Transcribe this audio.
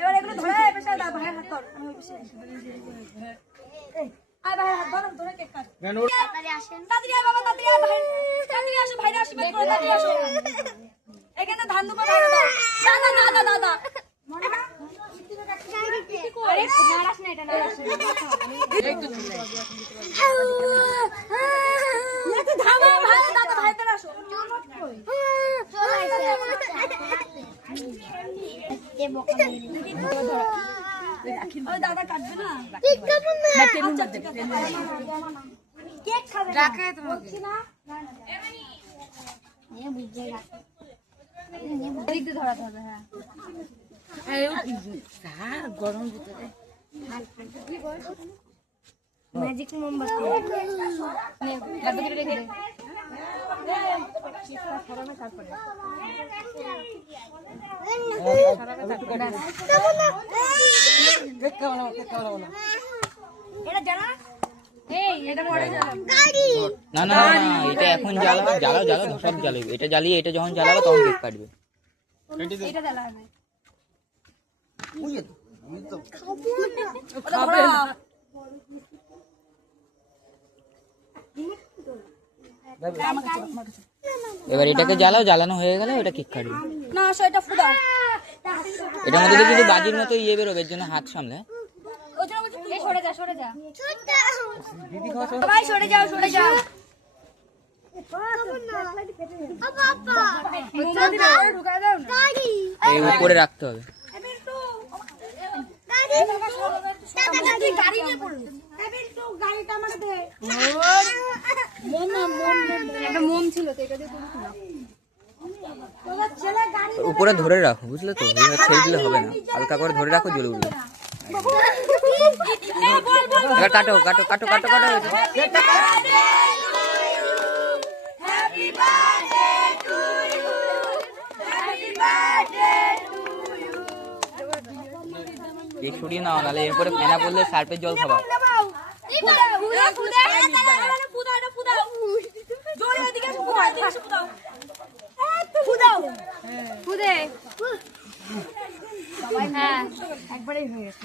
এবার এগুলো ধরে পেছনে দাও, ভাই হাত ধর, আমি ওই পাশে আয় ভাই হাত ধর, ধরে কেক কাট। তাড়াতাড়ি আসেন, তাড়াতাড়ি আয় বাবা, তাড়াতাড়ি আয় ভাই, তাড়াতাড়ি আসো, ভাইরা আশীর্বাদ করো, তাড়াতাড়ি আসো। এখানে ধান দুটো ধরে দাও, দাদা দাদা দাদা মনে না আরে নারাস না, এটা নারাস না, একটু একটু ধামা ভাই, দাদা ভাই তারা আসো, চলে আইছে এ বকা দিই ওই দাদা কাটবে না, কেক কাটবে না, কেক খাবে রাখে তোমাকে না এ বুঝে রাখে এদিক দিয়ে ধরাতে হবে। হ্যাঁ স্যার গরম ভিতরে ম্যাজিক মোমবাতি নে ডাব্বা করে রেখে দে ছড়ানো তারপরে এটা জানা এই এটা পড়ে যাবে গাড়ি না না না এটা এখন জ্বালাও জ্বালাও জ্বালাও সব জ্বালাবে, এটা জ্বালিয়ে এটা যখন জ্বালাবে তখন কেক কাটবে। এটা জ্বালা হবে ওই আমি তো খাবে না এবার এটাকে জ্বালাও, জ্বালানো হয়ে গেলে এটা কেক কাটবে। না সেটা ফুদাও, এটার মধ্যে কিছু বাজির মতো ইয়ে বেরোবে, এর জন্য হাত সামলে। ওই জন্য বলছি এই সরে যা, সরে যা ভাই, সরে যাও, সরে যাও এই উপরে রাখতে হবে। উপরে ধরে রাখো, বুঝলে তো, ছেড়ে দিলে হবে না, হালকা করে ধরে রাখো, জ্বলে উঠবে। এবার কাটো কাটো কাটো কাটো কাটো। কেক সরিয়ে নাও, নাহলে এরপরে ফেনা পড়লে সার্ফের জল খাবা। একবারেই হয়ে গেছে।